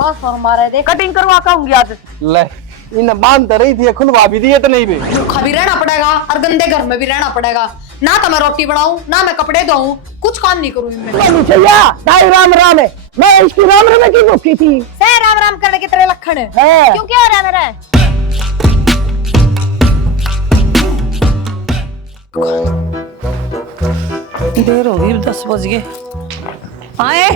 बस हमारा देख कटिंग करवा के आऊंगी आज। ले इन बांध रही थी, खुलवा भी दिए तो नहीं बे। भूखा भी रहना पड़ेगा और गंदे घर में भी रहना पड़ेगा। ना तो मैं रोटी बनाऊं ना मैं कपड़े धोऊं, कुछ काम नहीं करूं मैं। भैया दाई राम राम है, मैं इसकी राम राम की भूखी थी। से राम राम करने की तरह लखन है। क्यों क्या हो रहा है मेरा? देर हो गई, 10 बज गए। आए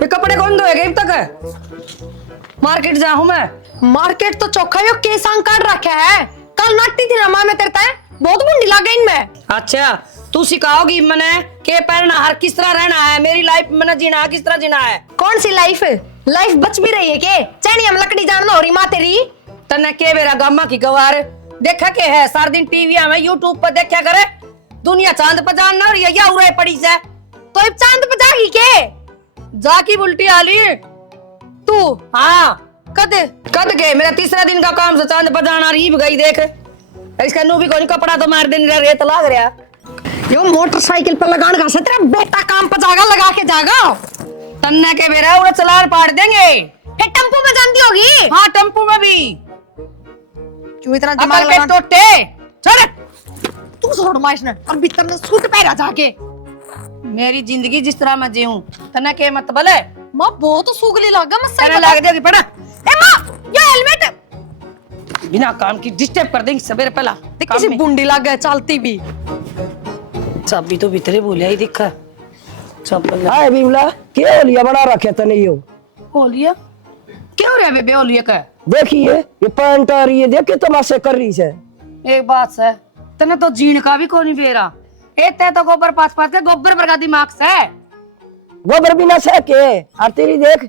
ये कपड़े कौन धोएगा अब तक? मार्केट जाऊं मैं। मार्केट तो चौखा यो केसांग काट रखा है। कल नाटी थी ना मां में तेरे तय बहुत मुंडी लग गई इनमें। अच्छा तू सिखाओगी मने के पहनना हर किस तरह रहना है, मेरी लाइफ मैंने जीना है किस तरह जीना है। कौन सी लाइफ? लाइफ बच भी रही है के? चैनी हम लकड़ी जानना हो रही मां तेरी। तने के मेरा गामा की गवार देखा के है सारा दिन टीवी में यूट्यूब पर देखा करे। दुनिया चांद पर जानना और या उड़े पड़ी से तो अब चांद पे जागी के? जाकी उल्टी आली तू। हाँ कद कद के मेरा तीसरा दिन का काम से चांद पर जाना रीब गई देख। इसका नु भी कोई कपड़ा तो मार देने रेत लाग रहा। यो मोटरसाइकिल पर लगान का तेरा बेटा काम पर जागा लगा के जागा। तन्ने के मेरा उड़ा चलान पाड़ देंगे। फिर टेम्पो में जानती होगी? हाँ टेम्पो में भी। क्यों इतना दिमाग दिमाग लगा? टोटे चल तू छोड़ माइस ने और भीतर में सूट पहरा जाके। मेरी जिंदगी जिस तरह मैं जीऊं तन्ने के मत बले। मां बहुत सुगली लगा मैं सही लाग देगी पड़ा। ए मां ये हेलमेट बिना काम की डिस्टर्ब कर देंगे सवेरे पहला। देख किसी बुंडी लग गए चलती भी। चाबी तो भीतरे बोलिया ही दिखा। चप्पल हाय बिमला क्या लिया बना रखे तने यो? बोलिया क्या हो रहा है बेबे? बोलिया का देखिए ये पैंट आ रही है, देखे तमाशे कर रही है। एक बात है तने तो जीण का भी कोनी फेरा। ए ते तो गोबर पास पास के गोबर पर का दिमाग से गोबर बिना से के और तेरी देख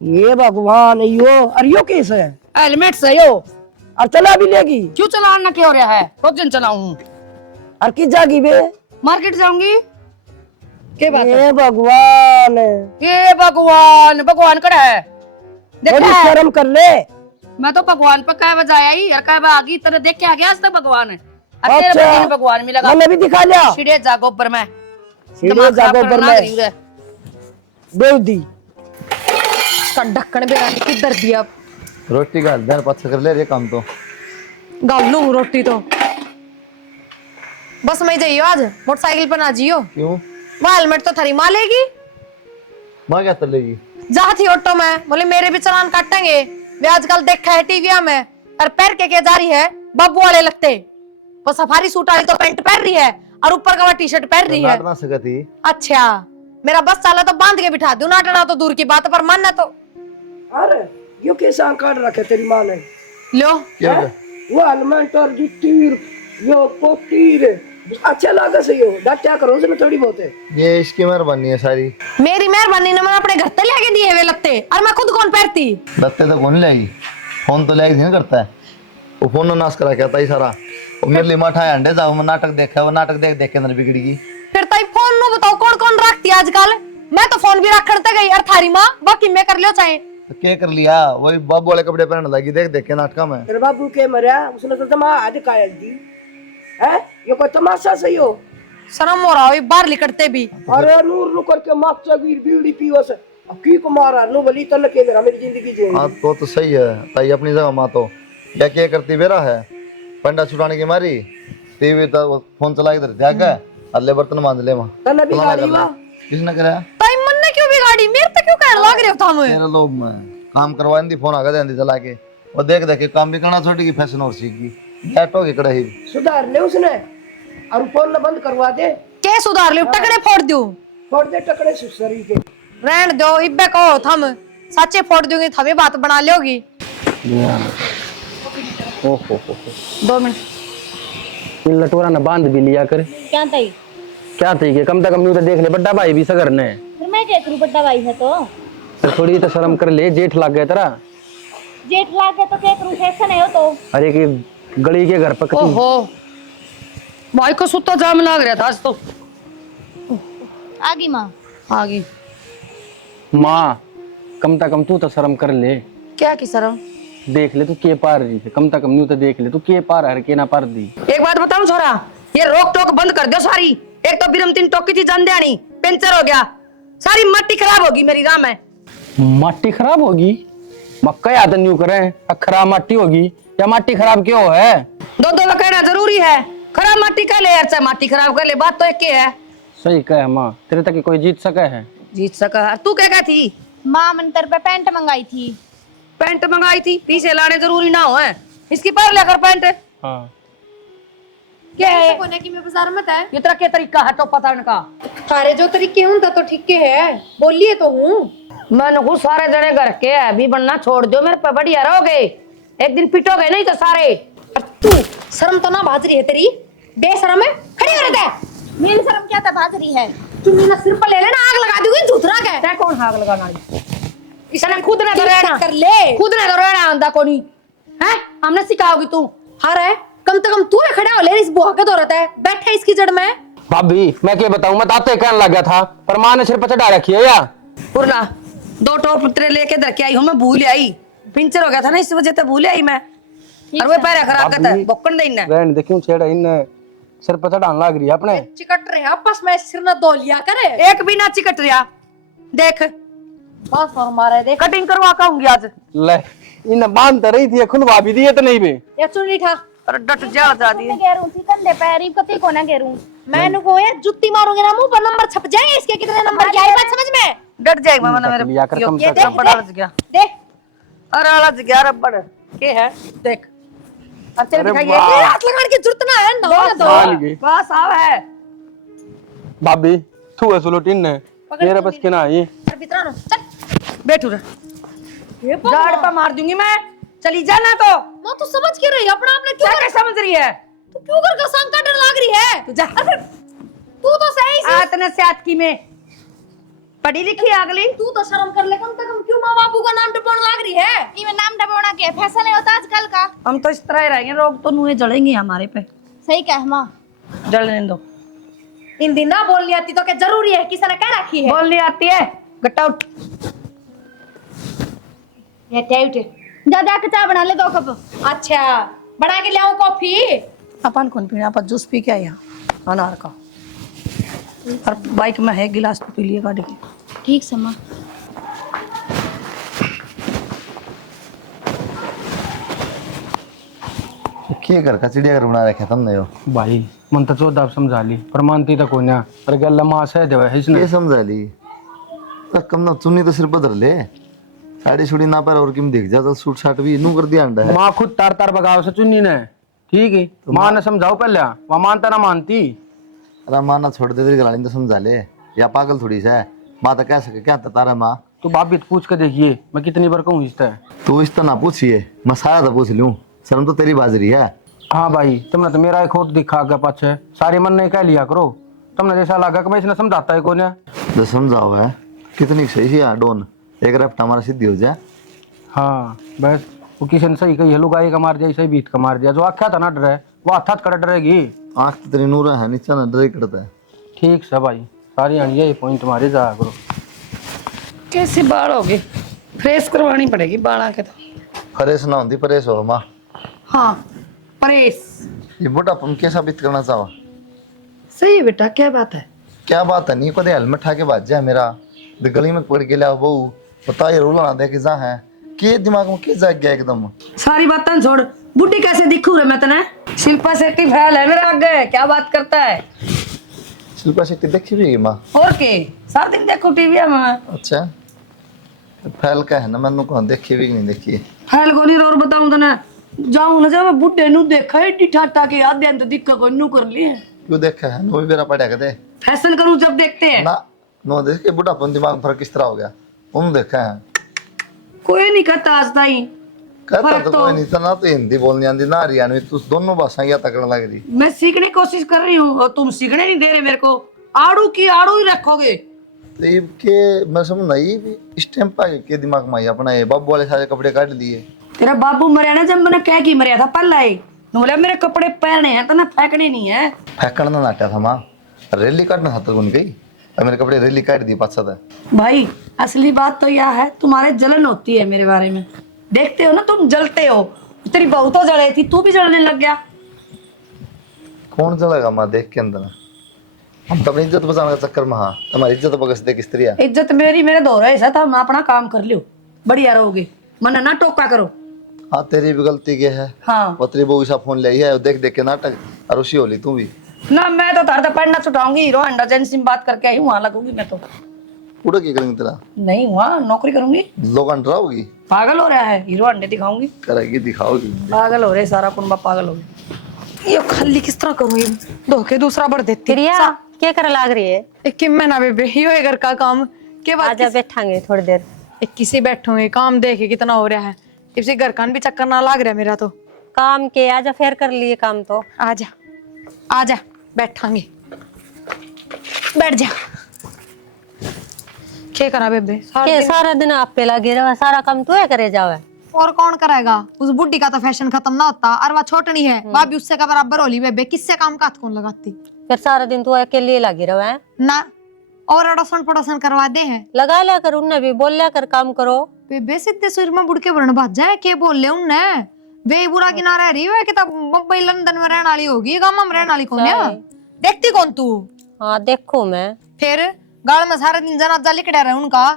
ये भगवान यो और यो कैसे है? हेलमेट से यो और चला भी लेगी। क्यों चलाना क्या हो रहा है? रोज दिन चलाऊं और किस जागी बे? मार्केट जाऊंगी। के बात है? ये भगवान ये भगवान भगवान कड़ा है थोड़ी देखा है? शर्म कर ले। मैं तो भगवान पर कह बजाया ही और कह आ गई तेरे देख के आ गया आज तक भगवान है। तेरे अच्छा बेटे ने भगवान मिलेगा। मैंने भी दिखा लिया। सीधे जा गोबर में सीधे जा गोबर में बेउदी का ढक्कन बेरा किधर दिया? रोटी का हल्दर पत्थर कर ले रे काम तो गाल लूं रोटी तो। बस मैं जाइयो आज मोटरसाइकिल पर ना जियो। क्यों? वो हेलमेट तो थारी माँ लेगी। माँ क्या चलेगी? जा थी ऑटो में बोले मेरे भी चालान काटेंगे। वे आजकल देखा है टीवी में और पैर के जा रही है बाबू वाले लगते। वो सफारी सूट वाली तो पैंट पहन रही है और ऊपर का टी शर्ट पहन रही है। ना सकती। अच्छा मेरा बस चाला तो बांध के बिठा दूं, नाटना तो दूर की बात पर मानना तो। अरे यो कैसा काट रखे तेरी माँ ने? लो क्या वो हेलमेट और जूती यो पोतीर अच्छा लगा से यो डाटा करो उसमें थोड़ी बहुत है। ये इसकी मेहरबानी है सारी। मेरी मेहरबानी ने मैंने अपने घर तक लेके दिए वे लगते और मैं खुद कौन पहनती। दत्ते तो कौन लेगी? फोन तो लेगी नहीं करता है वो। फोन नाश करा के आता ही सारा। वो मेरे लिए मठाए अंडे जाओ मैं नाटक देखा, वो नाटक देख देख के अंदर बिगड़गी। फिर ताई फोन नो बताओ कौन कौन रखती है आजकल? मैं तो फोन भी रख करते गई और थारी माँ बाकी मैं कर लियो चाहे। तो क्या कर लिया? वही बाबू वाले कपड़े पहनने लगी देख देख के नाटका में। तेरे बाबू के मरा उसने तो तमा आज कायल दी है। ये कोई तमाशा सही हो? शर्म हो रहा हो बाहर लिकड़ते भी। अरे नूर नु करके माचा गिर बीड़ी पीओ से अब की को मारा नु बली तन के मेरा मेरी जिंदगी जी। हाँ तो सही है ताई अपनी जगह माँ तो या क्या करती बेरा है पंडा छुड़ाने की मारी टीवी तो फोन चला इधर जागा अल्ले बर्तन मांज ले माँ तने भी गाड़ी वा किसने कराया? ताई मन ने क्यों बिगाड़ी? मेरे तो क्यों कहने लग रहे हो तुम? मेरे लोग में काम करवा दी फोन आगा देंदी चला के और देख देख के काम भी करना छोटी की फैशन और सीख गई गैटो की कड़ाही सुधार ले उसने और फोन न बंद करवा दे। के सुधार लियो? टकड़े फोड़ दूं? फोड़ दे टकड़े सुसरी के। रहन दो इब्बे कहो थम सच्चे फोड़ दूंगी थमे बात बना लोगी। ओहो 2 मिनट इन लटोरा ने बांध भी लिया कर। क्या तई? क्या थी कि कम से कम न्यू तो देख ले बड्डा भाई भी सगर ने। फिर मैं क्या करूं? बड्डा भाई है तो थोड़ी तो शर्म कर ले, जेठ लग गया तेरा। जेठ लाग गया तो क्या करूं? फैशन है वो तो। अरे कि गली के घर पर ओहो भाई को सुत्ता जाम लग रहा था आज तो। आगी माँ आ गई माँ कम से कम तू तो शर्म कर ले। क्या की शर्म? देख ले तू के पार रही है, कम से कम न्यू तो देख ले तू के पार हर के ना पार दी। एक बात बताऊं छोरा, ये रोक टोक बंद कर दो सारी। एक तो बिरम तीन टोकी थी जान दियानी पंचर हो गया, सारी मट्टी खराब होगी मेरी राह में। माटी खराब होगी? मक्का याद न्यू करें, खराब माटी होगी या माटी खराब क्यों है? दो दो कहना जरूरी है। खराब माटी का ले यार, चाहे माटी खराब कर ले, बात तो एक ही है। सही कहे माँ, तेरे तक कोई जीत सके है? जीत सका। तू क्या कहती? माँ मंतर पे पैंट मंगाई थी। पैंट मंगाई थी, पीछे लाने जरूरी ना हो है। इसकी पर लेकर पैंट हाँ। क्या है कोने की में बाजार मत है। ये तरह के तरीका है तो पता न का। सारे जो तरीके हूं तो ठीक के है, बोलिए तो हूँ। मैंने कुछ सारे जने घर के है, अभी बनना छोड़ दो, मेरे पे बढ़िया रहोगे। एक दिन पिटोगे नहीं तो सारे। और तू शर्म तो ना भाजरी है तेरी, बेशरम है, खड़ी हो रहता है। मेरी शर्म क्या था, भाजरी है। चुन्नी ना सिर पर ले लेना, आग लगा दूंगी धुतरा के। तै कौन आग लगाना? इसने खुद ना तो ठीक रहना, कर ले। खुद ना तो रहना आंदा कोनी है, हमने सिखाओगी तू। हार है, कम से कम तू है खड़ा हो ले, इस बुआ का दो रहता है, बैठे इसकी जड़ में। भाभी मैं क्या बताऊं, मैं दाते कहने लग गया था पर माँ ने सिर पर चढ़ा रखी है या? पुरना 2 टॉप तेरे लेके धर के आई हूं, मैं भूल आई। पिंचर हो गया था ना, इस वजह से भूल आई मैं। और वो पैर खराब करता है, बक्कन देना। रहने दे, क्यों छेड़ा इन सिर पर चढ़ाने लग रही है अपने। चिकट रहे आपस में, सिर न धो लिया करे। एक भी ना चिकट रहा। देख बस और मारे देख, कटिंग करवा के आऊंगी आज। ले इन बांध तो रही थी, खुलवा भी दिए तो नहीं बे। ये चुन्नी ठा। अरे डट जा दी। मैं गेरूं थी कंधे पैरी कते को ना गेरूं। मैंने को ये जुत्ती मारूंगी ना, मुंह पर नंबर छप जाएंगे इसके, कितने नंबर की आई बात समझ में। डट जाएगा मामा मेरे। लिया कर कम ये से देख, कम। बड़ा लज गया। देख अरे लज गया रबड़ के है, देख। अब तेरे अरे दिखाइए वाह। ये हाथ लगाने की जरूरत ना है, ना बस मान गई। बस आव है। भाभी तू है सुलोटिन ने मेरे बस के ना आई। और बितरानो चल। बैठू रह, गाड़ पे मार दूंगी मैं। चली जा ना तो। मैं तो समझ के रही अपना आपने क्यों क्या समझ रही है? तू क्यों कर संग का डर लग रही है। तू जा। तू तो सही से आतने से आत की में पढ़ी लिखी अगली। तू तो शर्म कर ले कम से कम, क्यों माँ बापू का नाम टपोन लग रही है। इमे नाम डबोना के फैशन है होता आजकल का। हम तो इस तरह ही रहेंगे, रोग तो नुए जड़ेंगे हमारे पे। सही कह माँ। जड़ने दो। हिंदी ना बोलनी आती तो क्या जरूरी है, किसी ने कह रखी है। बोलनी आती है, गट्टा उठ। ये टेउट जा जाके चाय बना ले 2 कप। अच्छा बना के ले आऊं कॉफी। अपन कौन पीना, अपन जूस पी के आया अनार का। और बाइक में है गिलास, तो पी लिए गाड़ी की। ठीक से माँ। क्या घर का चिड़ियाघर बना रखा तुमने यो? भाई मन तो चौदह समझा ली पर मानती तो कोई ना, पर गल माँ से देवे है इसने। ये समझा ली तो कम ना, चुन्नी तो सिर बदल ले, साड़ी सुड़ी ना पर और किम दिख जा तो सूट साट भी नू कर दिया अंडा है। माँ खुद तार तार बगाव से चुन्नी ने, ठीक है माँ ने समझाओ पहले, वह मानता ना मानती। अरे माँ ना छोड़ दे, तेरी गलानी तो समझा ले, या पागल थोड़ी सा है माँ तो कह सके क्या तारा माँ। तो बाप भी तो पूछ के देखिए, मैं कितनी बार कहूँ इससे। तू इस तरह ना पूछिए, मैं सारा तो पूछ लूं, शर्म तो तेरी बाजरी है। हाँ भाई तुमने तो मेरा एक खोट दिखा के पाछे सारे मन ने कह लिया करो, तुमने जैसा लगा कि मैं इसने समझाता है कौन है। तो समझाओ है कितनी सही है डोन, एक रफ्त हमारा सिद्धि हो जाए। हाँ बस वो किसी ने सही कही है, लुगाई का मार दिया सही बीत का मार दिया, जो आख्या था ना डरे वो हाथ कर डरेगी। आँख तो तेरी नूरा है, नीचा ना डरे करता है। ठीक से भाई सारी आनी यही पॉइंट तुम्हारी जा करो। कैसे बाल हो गए, फ्रेश करवानी पड़ेगी बाला के तो। फरेश ना होती परेश हो माँ। हाँ परेश। ये बुढ़ापन कैसा बीत करना चाहो? सही है बेटा, क्या बात है? क्या बात है, नहीं को दे हेलमेट ठा के बाज जाए मेरा, दे गली में पड़ के लिया बहू, बता ये रोला ना दे के जा है, के दिमाग में के जाग गया एकदम। सारी बातें छोड़, बुढ़ी कैसे दिखू रे मैं तने? शिल्पा शेट्टी फैल है मेरे आगे, क्या बात करता है? शिल्पा शेट्टी देखी भी माँ? और के सारा दिन देखो टीवी में। अच्छा फैल का है ना, मैंने कहा देखी भी नहीं देखी। फैल को नहीं और बताऊं तने, जाऊं ना जब बुढ़े नु देखा है ठाटा के याद देन तो दिक्कत को नु कर लिए। क्यों देखा है, नो भी मेरा पड़ा दे फैशन करूं जब देखते हैं ना, नो देख के बुढ़ापन दिमाग में फर्क किस तरह हो गया, उन देखा है। कोई नहीं कहता आज ताई। कहता फर्क तो तो- कोई नहीं था ना, तो हिंदी बोलनी आती ना हरियाणवी, तू दोनों भाषाएं या तकड़ लग रही। मैं सीखने की कोशिश कर रही हूँ और तुम सीखने नहीं दे रहे मेरे को। आड़ू की आड़ू ही रखोगे। तो ये के मैं समझ नहीं स्टैम्प आ के दिमाग में आई अपना, ये बाबू वाले सारे कपड़े काट लिए। तेरा बाबू मरिया ना जब मैंने कह की मरिया था पहला ही, बोले मेरे कपड़े पहने हैं तो ना फेंकने नहीं है। फेंकना ना नाटा था माँ, रैली काटना था तो उन गई, और मेरे कपड़े रैली काट दी पाछा था। भाई असली बात तो यह है, तुम्हारे जलन होती है मेरे बारे में, देखते हो ना तुम जलते हो। तेरी बहू तो जले थी, तू भी जलने लग गया। कौन जलेगा माँ देख के अंदर? हम तो अपनी इज्जत बचाने का चक्कर में हाँ तुम्हारी इज्जत बगस दे किस तरह इज्जत मेरी मेरे दो रहे ऐसा था, मैं अपना काम कर लियो, बढ़िया रहोगे, मना ना टोका करो। हाँ तेरी भी गलती के है। हाँ वो तेरी बहू सा फोन ले आई है देख देख के नाटक और उसी होली तू भी ना, मैं तो तार पढ़ना छुटाऊंगी, हीरो होंडा एजेंसी में बात करके आई, वहां लगूंगी मैं तो। उड़ा की करेंगे तेरा नहीं वहां नौकरी करूंगी। लोग डराओगी पागल हो रहा है, हीरो होंडे दिखाऊंगी। करेगी दिखाओगी पागल हो रहे सारा कुनबा पागल हो गया। ये खाली किस तरह करूं, ये धोखे दूसरा भर देती प्रिया क्या कर लाग रही है? एक कि मैं ना बेबे यो है घर का काम के बाद आजा बैठांगे थोड़ी देर। एक किसी बैठोगे काम देखे कितना हो रहा है, इसे घर का भी चक्कर ना लाग रहा है मेरा तो। काम के आजा फिर कर लिए काम तो। आजा आजा बैठांगे, बैठ जा। क्या करा बेबे के सारा दिन आप पे लगे रहो, सारा काम तू करे जावे। और कौन कराएगा, उस बुड्ढी का तो फैशन खत्म ना होता और वह छोटनी है वह भी उससे का बराबर होली बेबे, किससे काम का हाथ कौन लगाती फिर सारा दिन तू अकेले लगे रहो है ना। और अड़ोसन पड़ोसन करवा दे हैं लगा लिया कर, उन्हें भी बोल लिया कर काम करो। बेबे सीधे सिर में बुड़ के वरण भाज जाए के बोल ले उनने वे बुरा की ना रह रही है कि तब मुंबई लंदन में रहने वाली होगी, गांव में रहने वाली कौन है, देखती कौन तू। हाँ देखो मैं फिर गाल में सारे दिन जनाजा लिखड़ा रहे उनका।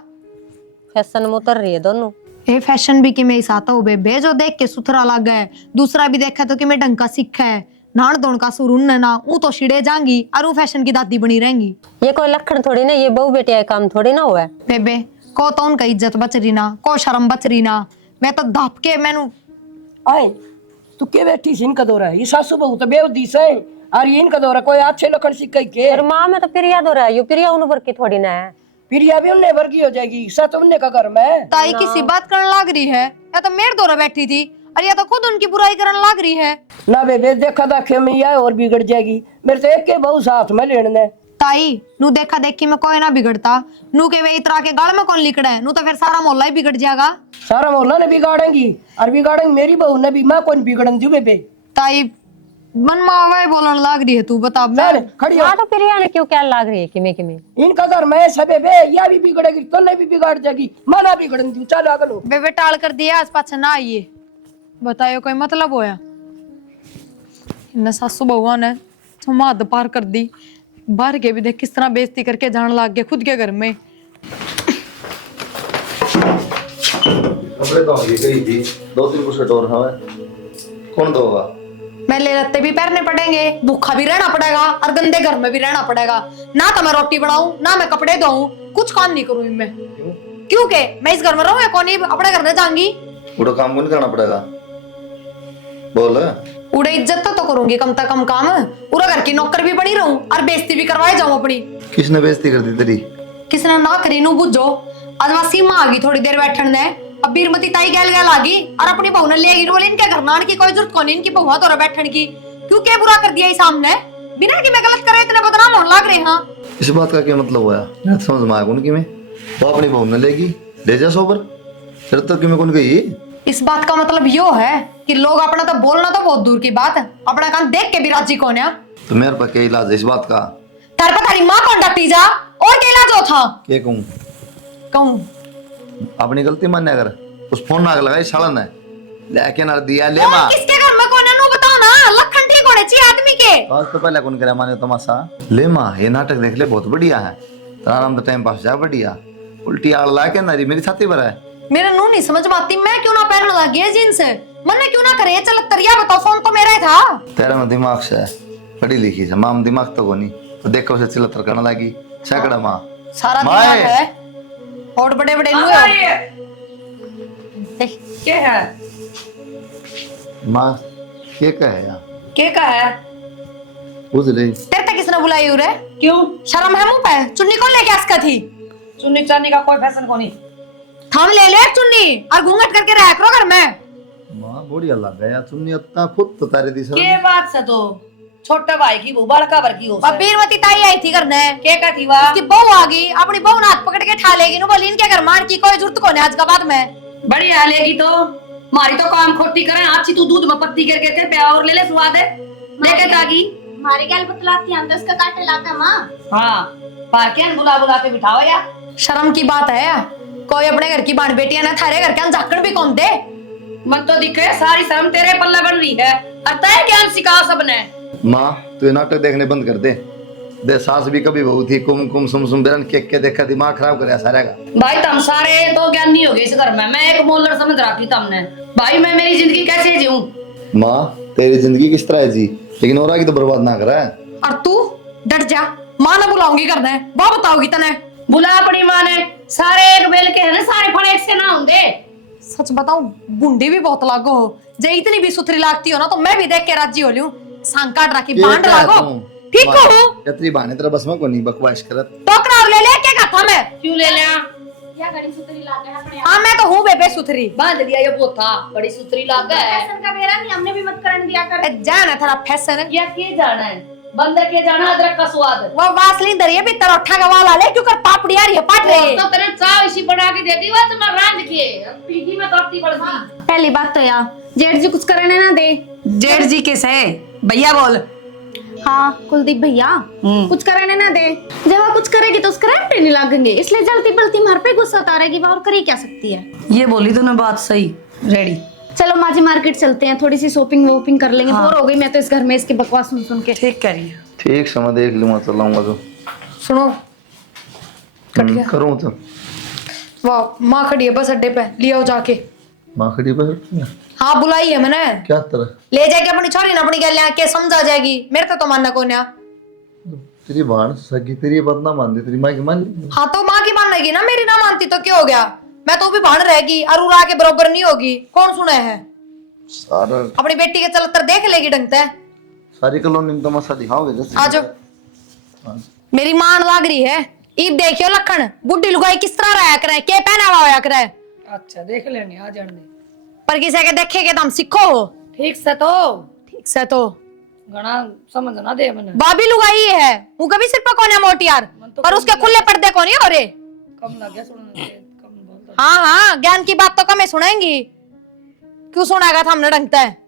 फैशन में उतर रही है दोनों। ए फैशन भी कि मैं साथ हो बेबे, जो देख के सुथरा लग है दूसरा भी देखा तो कि मैं ढंग का सीखा है, नान दोन का सुरुन ना ऊ तो छिड़े जाएंगी और ऊ फैशन की दादी बनी रहेंगी। ये कोई लक्षण थोड़ी ना, ये बहू बेटिया का काम थोड़ी ना हुआ है। बेबे को तो उनका इज्जत बच रही ना, को शर्म बच रही ना, मैं तो धप के मैनू आए तू के बैठी सी इनका दौरा है, ये सासू बहू तो बेवदी से और ये इनका दौरा कोई अच्छे लखन सिक्का के और माँ में तो प्रिया दो रहा है, ये प्रिया उन पर की थोड़ी ना है। प्रिया भी उन्ने वर्गी हो जाएगी, सत उन्ने का घर में ताई किसी बात करने लग रही है, या तो मेरे दौरा बैठी थी और या तो खुद उनकी बुराई करने लग रही है। ना बेबे देखा दाखे में यह और बिगड़ जाएगी, मेरे तो एक के बहू साथ में लेने। ताई नू देखा देखी में कोई ना बिगड़ता, नू के वे इतरा के गाल में कौन लिखड़ा है, नू तो फिर सारा मोहल्ला ही बिगड़ जाएगा। सारा मोहल्ला ने बिगाड़ेंगी और बिगाड़ेंगी मेरी बहू ने भी, मैं कौन बिगड़न दू बेबे। ताई मन मावा बोलने लग रही है, तू बता। चल खड़ी हो, हाँ तो प्रिया ने क्यों क्या लाग रही है किमे किमे। इनका घर में सब बेबे, या भी बिगड़ेगी तो नहीं भी बिगाड़ जाएगी, मैं ना बिगड़न दू। चल आगे लो बेबे टाल कर दिया आस पास ना आइए, बतायो कोई मतलब होया। इन सासू बहुआ ने हद पार कर दी, बाहर के भी देख किस तरह बेइज्जती करके जान लग गए खुद के घर में। कपड़े तो होंगे कहीं थी 2-3 बुशर्ट और हवा कौन दोगा। मैं ले लत्ते भी पहनने पड़ेंगे, भूखा भी रहना पड़ेगा और गंदे घर में भी रहना पड़ेगा। ना तो मैं रोटी बनाऊं ना मैं कपड़े धोऊं, कुछ काम नहीं करूं इनमें। क्योंकि मैं इस घर में रहूं या कौन अपने घर में जाऊंगी। उड़ा काम कौन करना पड़ेगा बोल। उड़े इज्जत तो करूंगी कम से कम काम, पूरा घर की नौकर भी बनी रहूं और बेइज्जती भी करवाए जाऊं अपनी। किसने बेइज्जती कर दी तेरी? किसने ना करी नू बुझो। आज वह सीमा आ गई थोड़ी देर बैठन दे, अब बीरमती ताई गैल गैल आ गई और अपनी बहू ने ले गई। बोले इनके घर नान की कोई जरूरत कौन, इनकी बहू तो बैठन की क्यों क्या बुरा कर दिया सामने, बिना कि मैं गलत करे इतने बदनाम होने लग रहे हैं। इस बात का क्या मतलब हुआ? मैं तो समझ में आया उनकी में वो अपनी बहू ने लेगी ले जा सोबर फिर तो कि मैं कौन गई। इस बात का मतलब यो है कि लोग अपना तो बोलना तो बहुत दूर की बात है, अपना काम देख के भी राजी कौन है। तो मेरे पर क्या इलाज है इस बात का? तार पर तारी माँ कौन डटी जा और क्या इलाज हो था? क्या कहूँ कहूँ अपनी गलती मान्य कर, उस फोन नाग लगाई साला ने लेके ना दिया ले मां। किसके घर में कौन है नु बताओ ना, लखन ठीक होने चाहिए आदमी के। आज तो पहले कौन करे माने तमाशा ले मां, ये नाटक देख ले बहुत बढ़िया है, आराम से टाइम पास जा बढ़िया। उल्टी आग ला के नारी मेरी छाती पर है। मेरे नू नहीं समझ में आती, मैं क्यों ना पहनने लगी है जींस, मन में क्यों ना करे चल तरिया बताओ, फोन तो मेरा ही था। तेरा में दिमाग से है पढ़ी लिखी से, मां दिमाग तो कोनी तो देखो से चिल्लतर करने लगी सैकड़ा मां सारा दिमाग है और बड़े बड़े नु देख क्या है मां के कहे यार क्या का है बुझ ले तेरे तक किसने बुलाई उरे? क्यों शर्म है मुंह पे? चुन्नी कौन लेके आसका थी? चुन्नी चांदी का कोई फैशन को नहीं। थाम ले ले चुन्नी और घूंघट करके रह करो घर में। मां बढ़िया लग गया चुन्नी उतना खुद तो तारे दी के बात से तो छोटे भाई की वो बड़का भर की हो से। बीरमती ताई आई थी करने, के का थी वा उसकी बहू आ गई, अपनी बहू ने हाथ पकड़ के ठा लेगी नु बोली इनके घर मान की कोई जरूरत को नहीं आज का बाद में। बढ़िया लेगी तो मारी तो काम खोटी करे, अच्छी तू दूध में पत्ती करके थे प्या और ले ले स्वाद है लेके तागी हमारे गैल बतलाती हम तो उसका काटे लाता माँ। हां पार्किंग बुला बुला के बिठाओ या शर्म की बात है, कोई अपने घर की बाण बेटियां ना थारे घर के झाकड़ भी कौन दे। मन तो दिखे सारी शर्म तेरे पल्ले बन रही है, अतः ज्ञान सिखा सबने। मां तू ये नाटक देखने बंद कर दे, दे सास भी कभी बहू थी कुम कुम सुम सुम बेरन के देखा दिमाग खराब करे सारे का। भाई तुम सारे तो ज्ञानी हो गए इस घर में, मैं एक मोलर समझ रखी तुमने। भाई मैं मेरी जिंदगी कैसे जीऊं? माँ तेरी जिंदगी किस तरह है जी, लेकिन और की तो बर्बाद ना करा है। और तू डट जा, माँ ना बुलाऊंगी कर दे, वो बताओगी तने। बुला अपनी माँ ने, सारे एक बेल के है ना, सारे फल एक से ना होंगे। सच बताऊं बुंडी भी बहुत लागो हो, जे इतनी भी सुथरी लागती हो ना तो मैं भी देख के राजी हो लियूं। सांग काट रखी बांड लागो, ठीक हो? कतरी बहाने तेरा बस में को नहीं बकवास करत। टोकरा और ले ले के था मैं क्यों ले लिया? या घड़ी सुतरी लाग है अपने हाँ मैं तो हूँ बेबे सुथरी। बांध दिया ये पोथा, बड़ी सुथरी लाग है। फैशन का मेरा नहीं, हमने भी मत करने दिया कर। जाना था फैशन है, या के जाना है बंदर के जाना, अदरक का स्वाद। वो वासलीन दरिए भी तरौठा का वाला ले क्यों कर पापड़ी आ रही है पाट रही है। तो तेरे चाव इसी बना के देती हुआ तो मैं रांझ के पीगी में तपती पड़ती। पहली बात तो यार जेठ जी कुछ करने ना दे। जेठ जी के से भैया बोल। हाँ कुलदीप भैया कुछ करने ना दे, जब वो कुछ करेगी तो उसके रैप पे नहीं लगेंगे, इसलिए जल्दी बल्ती मार पे गुस्सा उतारेगी, वो और कर ही क्या सकती है। ये बोली तूने बात सही। रेडी चलो माजी मार्केट चलते हैं, थोड़ी सी शॉपिंग वॉपिंग कर लेंगे। बोर हो गई मैं तो इस घर में इसकी बकवास सुन सुन के। ठीक करिए। ठीक समय देख लूंगा चलाऊंगा तो सुनो करूँ तो। वाह माँ खड़ी है बस अड्डे पे, ले आओ जाके। माँ खड़ी पर हाँ बुलाई है मैंने, क्या तरह ले जाके अपनी छोरी ना अपनी गल के समझा जाएगी, मेरे को तो मानना कौन है। तेरी बहन सगी तेरी बात ना मानती, तेरी माँ की मान ली। हाँ तो माँ की मानेगी ना, मेरी ना मानती तो क्या हो गया, मैं तो भी भाड़ रहेगी और उड़ा के बराबर नहीं होगी। कौन सुना है? सारा अपनी बेटी के चलतर देख लेगी ढंगते है। सारी कॉलोनी में तमाशा दिखाओगे जैसे। आ जाओ, मेरी मान लाग रही है। ईब देखियो लखन, बुढ़ी लुगाई किस तरह रहा करे, के पहनावा होया करे। अच्छा देख लेने आ जाने, पर किसी के देखे के तुम सीखो हो। ठीक से तो ठीक से तो घना समझ ना दे मैंने। बाबी लुगाई है, वो कभी सिर पर कौन है मोटी यार, पर उसके खुले पर्दे कौन है। और कम लग गया सुनने, कम बोल। हाँ हाँ ज्ञान की बात तो कम ही सुनाएंगी, क्यों सुनाएगा था हमने ढंगता है।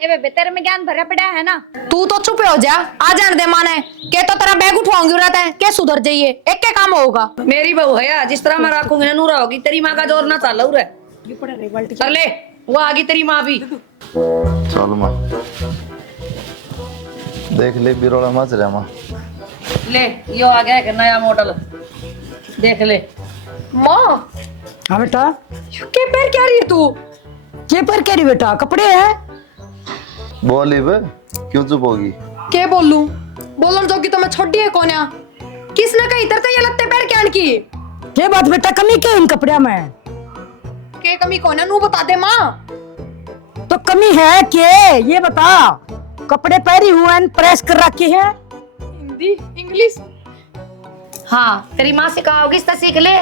ए बेबे तेरे में ज्ञान भरा पड़ा है ना। तू तो चुप हो जा, आ जान दे माने के तो तेरा बैग उठवाऊंगी रहता है के सुधर जाइए, एक के काम होगा। मेरी बहू है यार, जिस तरह मैं रखूंगी ना नूरा होगी। तेरी माँ का जोर ना चाल रहा है, कर ले वो आ गई तेरी माँ भी। चल माँ देख ले बिरोड़ा मच रहा माँ। ले यो आ गया है नया मॉडल, देख ले। माँ हाँ बेटा, के पैर क्या रही है तू? ये पर कह रही बेटा, कपड़े हैं। बोली बे क्यों चुप होगी? के बोलूं, बोलन जोगी तो मैं छोड़ी है कौन है। किसने कही तरते ये लगते पैर क्या की? ये बात बेटा कमी क्या इन कपड़े में? के कमी कौन है नू बता दे माँ। तो कमी है के ये बता, कपड़े पहरी हुए प्रेस कर रखी है। हिंदी इंग्लिश हाँ तेरी माँ से कहा होगी इससे सीख ले।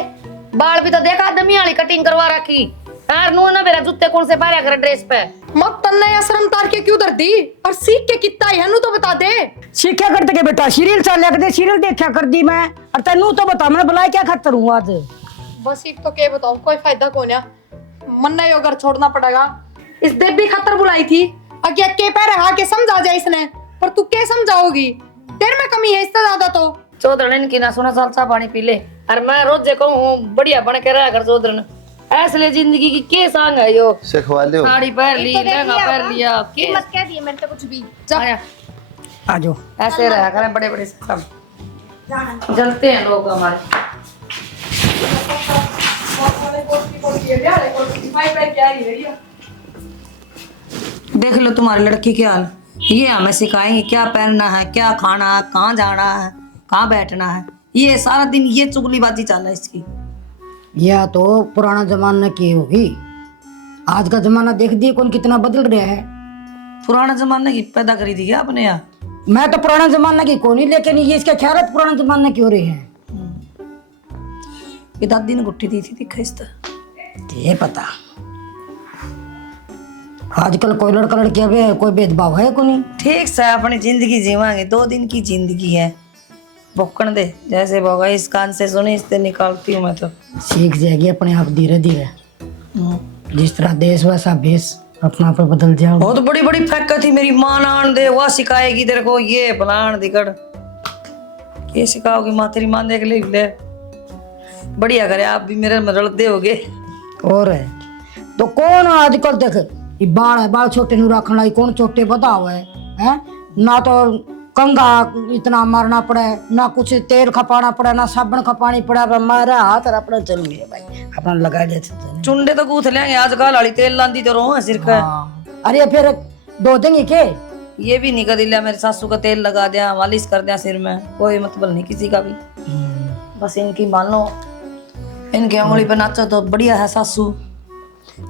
बाल भी तो देखा दमी वाली कटिंग करवा रखी यार। नू ना मेरा जूते कौन से पाया कर ड्रेस पे। मत तन्ने या शर्म तार के क्यों डरती, और सीख के कितना है नू तो बता दे। सीखा करते के बेटा, सीरियल चल कर दे, सीरियल देखा कर दी मैं। और तेनू तो बता मैं बुलाए क्या खतर हूँ आज। बस एक तो के बताऊं कोई फायदा कौन है, मन नहीं घर छोड़ना पड़ेगा। इस देव भी खतर बुलाई थी, अगे के पैर रहा के समझा जाए इसने, पर तू क्या समझाओगी, तेरे में कमी है इससे ज्यादा तो। चौधरन की ना सुना साल सा पानी पी ले, और मैं रोज कहूँ बढ़िया बन के रहा कर चौधरन। ऐसे जिंदगी की के सांग है यो। सिखवा लियो। साड़ी पहन ली, लहंगा पहन लिया, के मत कह दिए मेरे तो कुछ भी। आ जाओ ऐसे रहा करें बड़े बड़े सब जलते हैं लोग हमारे। देख लो तुम्हारी लड़की के हाल, ये हमें सिखाएंगे क्या पहनना है, क्या खाना है, कहाँ जाना है, कहाँ बैठना है। ये सारा दिन ये चुगलीबाजी चल रहा है इसकी। यह तो पुराना जमाना की होगी, आज का जमाना देख दिए कौन कितना बदल रहा है। पुराना जमाने की पैदा करी थी क्या अपने यहाँ? मैं तो पुराना जमाना की कौन ही, लेकिन ये इसका ख्याल है पुराना जमाना की हो रही है। ये दादी ने गुट्ठी दी थी दिखा इस ये पता आजकल कोई लड़का लड़की अब कोई भेदभाव है को नहीं। ठीक से अपनी जिंदगी जीवांगे, 2 दिन की जिंदगी है, भोकन दे जैसे भोगा। इस कान से सुनी इससे निकालती हूँ मैं तो। सीख जाएगी अपने आप धीरे धीरे, जिस तरह देश वैसा भेष अपना आप बदल जाओ। बहुत बड़ी बड़ी फैक्का थी मेरी माँ नान दे, वह सिखाएगी तेरे को ये फलान दिकड़। ये सिखाओगी माँ, तेरी माँ देख ले बढ़िया करे। आप भी मेरे में रलते होगे। और है तो कौन आजकल देख ये बाल है, बाल छोटे नहीं रखने लगी, कौन छोटे बताओ है ना तो कंघा इतना मारना पड़े, ना कुछ तेल खपाना पड़े, ना साबुन खपानी पड़े। अब मारा हाथ और अपना चल मेरे भाई अपना लगा दे। चुंडे तो गूथ लेंगे आजकल वाली तेल लांदी तो रोह सिर का। अरे फिर धो देंगे के? ये भी नहीं कर दिया मेरे सासू का तेल लगा दिया, मालिश कर दिया सिर में, कोई मतलब नहीं किसी का भी। बस इनकी मान लो, इनके उंगली पे नाचो तो बढ़िया है सासू।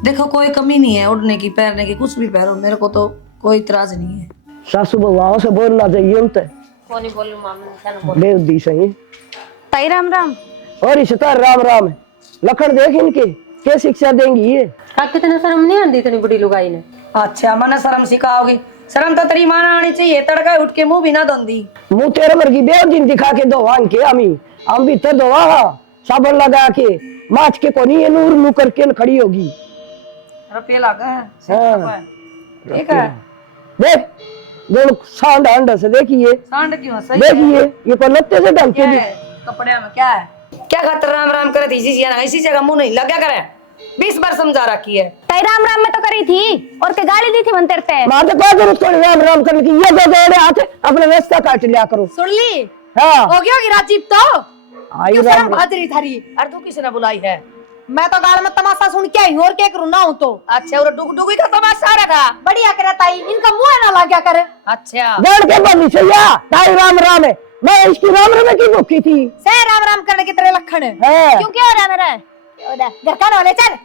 देखो कोई कमी नहीं है उड़ने की, पैरने की, कुछ भी पहरो, मेरे को तो कोई इतराज नहीं है। सासू बहुआओं से बोलना चाहिए उनसे। कौन ही बोलूं मामी, बेउद्दी सही। ताई राम राम। और रिश्ता राम राम है। लखन देख इनके क्या शिक्षा देंगी ये। आप कितने शर्म नहीं आती इतनी बड़ी लुगाई ने। अच्छा मैंने शर्म सिखाओगी? शर्म तो तेरी मां आनी चाहिए, तड़का उठ के मुंह भी ना धोंदी। मुंह तेरे मर की बेउद्दी दिखा के धोवा के हम भी तो धोवा साबुन लगा के माच के कोनी ये नूर नू करके न खड़ी होगी। रुपये लगा है। हाँ। ठीक है। देख दोनों सांड अंड से देखिए, सांड क्यों सही देखिए ये को लत्ते से ढंग के भी। कपड़े में क्या है? क्या खातर राम राम करे थी? इसी जगह मुंह नहीं लगा करे। 20 बार समझा रखी है। ताई राम राम में तो करी थी और के गाली दी थी मन तेरे पे। मां तो क्या जरूरत थोड़ी राम राम करने की, ये दो जोड़े हाथ अपने रास्ता काट लिया करो। सुन ली हाँ हो गया होगी राजीव तो आई क्यों राम शर्म भाजरी थारी। अरे तू किसने बुलाई है? मैं तो गाल में तमाशा सुन के आई हूँ और क्या करूँ ना हूँ तो। अच्छा और डुगडुगी का तमाशा रहा था। बढ़िया करे ताई, इनका मुंह है ना लग गया करे। अच्छा दौड़ के बनी सैया ताई राम राम है। मैं इसकी राम राम की भूखी थी। से राम राम करने की तरह लखन है। हाँ। क्यों क्या हो रहा है मेरा? घर का वाले चल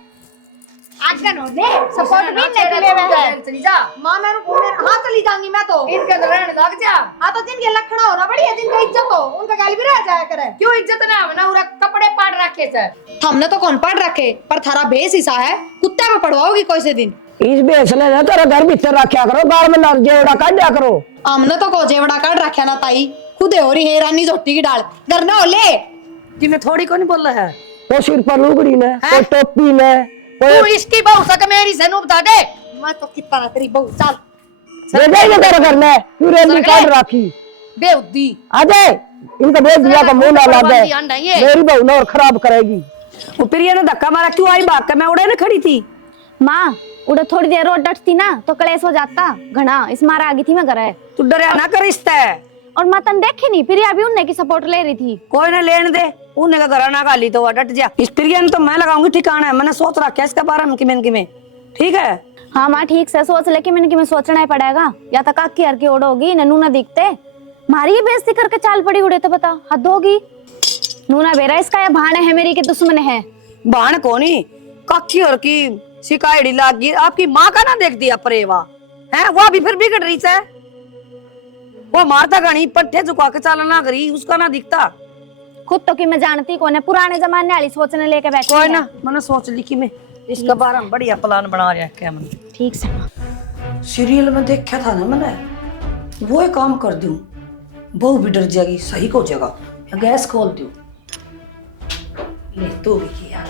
आज का नोट दे सपोर्ट भी निकले हुए हैं। चली जा। मां मैं घूमने हां चली जाऊंगी मैं तो। इनके तो रहने लग जा। हां तो जिनके लखना हो रहा बढ़िया, जिनका इज्जत हो उनका गाली भी रह जाया करे। क्यों इज्जत ना हो ना? उरा कपड़े पाड़ रखे सर। हमने तो कौन पढ़ रखे, पर थारा बेस ऐसा है कुत्ते में पढ़वाओगी कोई से दिन। इस बेस ने ना तेरा घर भीतर रखा करो, गाल में नर जेवड़ा काट दिया करो। हमने तो को जेवड़ा काट रखा ना ताई, खुदे हो रही है रानी झोटी की डाल घर ना हो ले। कि मैं थोड़ी को नहीं बोल रहा है। वो सिर पर लुगड़ी ने, वो टोपी ने, तू इसकी बहू सक मेरी से नु बता दे। मैं तो कितना तेरी बहू चल ले जाइए तेरे घर में क्यों रेली काट रखी। बेउद्दी आ जाए इनका भेज दिया का मुंह ना ला दे, मेरी बहू ना और खराब करेगी। वो प्रिया ने धक्का मारा, क्यों आई भाग के? मैं उड़े ना खड़ी थी। माँ उड़े थोड़ी देर और डटती ना तो कलेश हो जाता घना, इस मारा आ गई थी मैं घर। तू डरिया ना कर रिश्ता है। और मतन देखी नहीं प्रिया भी उनने की सपोर्ट ले रही थी। कोई ना लेने दे, उन्हें का घर ना गाली तो डट जा। इस प्रिया ने तो मैं लगाऊंगी ठिकाना है। मैंने सोच रखा है इसके बारे में कि मैं ठीक है। हाँ माँ ठीक से सोच ले कि मैंने सोचना ही पड़ेगा, या तो काकी हर की ओढ़ोगी ननू ना दिखते मारी ये बेइज्जती करके चाल पड़ी उड़े तो बता हद होगी। नूना बेरा इसका या भाण है मेरी के दुश्मन है। भाण कोनी काकी और की शिकायत लागी। आपकी माँ का ना देख दिया परेवा है, वो अभी फिर बिगड़ रही है। वो मारता गणी पट्टे झुका के चाला ना करी, उसका ना दिखता। खुद तो कि मैं जानती कौन है, पुराने जमाने वाली सोचने लेके बैठी कोई है। ना मैंने सोच ली कि मैं इसका बारे में बढ़िया प्लान बना रखा है मैंने। ठीक से सीरियल में देखा था ना मैंने, वो ही काम कर दूं, बहू भी डर जाएगी, सही को जगह या गैस खोल दूं। ले तू भी किया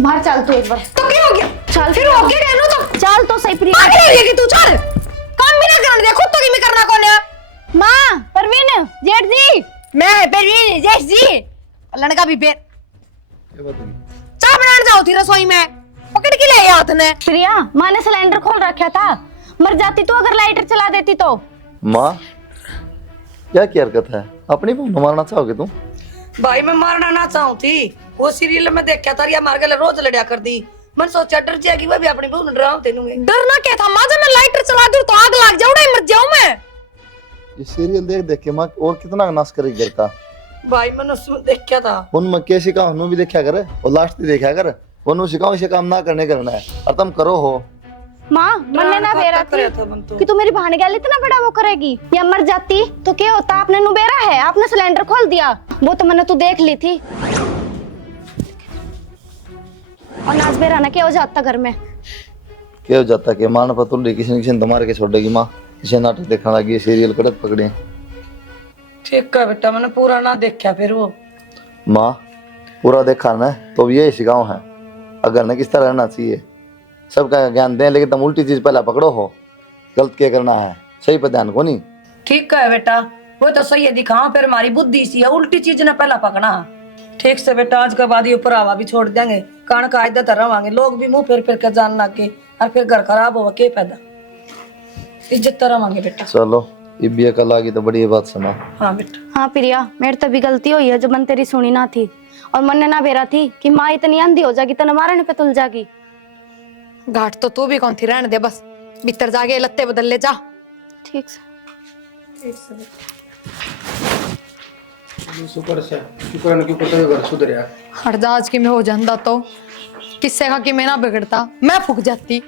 बाहर चल तू एक बार। तो क्या हो गया? चल फिर हो गया कहनो तो चल तो सही प्रिया। पागल है कि तू चल काम भी ना करने दे, खुद तो की करना कौन है। माँ परवीन जेठ जी मैं परवीन जेठ जी लड़का भी बेर ये बताइए चाय बनाने जाओ थी रसोई में, पकड़ के ले हाथ ने। प्रिया माँ ने सिलेंडर खोल रखा था, मर जाती तो अगर लाइटर चला देती तो। माँ क्या की हरकत है? अपनी बहू मारना चाहोगे तुम? भाई मैं मारना ना चाहूं थी, वो सीरियल में देखा था, मार के रोज लड़िया कर दी। मन सोचा डर जाएगी, वो भी अपनी बहू ने डराऊं तेनू। डरना क्या था माँ, जब मैं लाइटर चला दूं तो आग लग जाऊं, मर जाऊं मैं। ये सीरियल देख देख के माँ और कितना नाश करेगी घर का। भाई मैंने उसमें देखा था। उनमें क्या सिखा उन्होंने भी देखा करे और लास्ट भी देखा कर। उन्होंने सिखाओ इसे काम ना करने करना है और तुम करो हो। माँ मन्ने ना बेरा थी कि तू मेरी बहन गैल इतना बड़ा वो करेगी, या मर जाती तो क्या होता। आपने नुबेरा है, आपने सिलेंडर खोल दिया, वो तो मैंने तू देख ली थी। और नाच बेरा ना क्या हो जाता घर में। क्या हो जाता कि माँ ने पतुल किसी न किसी ने मार के छोड़ेगी। माँ किसी नाटक देखने लगी, सीरियल कड़क पकड़े। ठीक है बेटा, मैंने पूरा ना देखा। फिर वो माँ पूरा देखा ना तो ये सिखाओ है अगर न किस तरह रहना चाहिए। सबका ज्ञान दें लेकिन तुम उल्टी चीज पहले पकड़ो हो। गलत क्या करना है सही पर ध्यान को नहीं। ठीक है बेटा, वो तो सही है दिखाओ, फिर हमारी बुद्धि सी है, उल्टी चीज ने पहला पकड़ा। ठीक से बेटा, आज के बाद ये भरावा भी छोड़ देंगे, कान का आयदा तरह रवांगे, लोग भी मुंह फिर के जान लग के, और फिर घर खराब हुआ के पैदा। इज्जत तरह मांगे बेटा। चलो ये भी कल आ गई तो बड़ी बात सुना। हाँ बेटा। हाँ प्रिया, मेरी तो भी गलती हुई है जो मन तेरी सुनी ना थी, और मन ने ना बेरा थी कि माँ इतनी अंधी हो जाएगी तो मारने पे तुल जाएगी। घाट तो तू भी कौन थी, रहने दे बस, भीतर जाके लत्ते बदल ले जा। ठीक से। शुक्र से शुक्र की तो घर सुधर गया। हट जा, आज की मैं हो जाता तो किससे का कि मैं ना बिगड़ता, मैं फूक जाती।